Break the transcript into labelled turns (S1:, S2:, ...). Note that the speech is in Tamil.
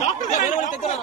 S1: డాక్టర్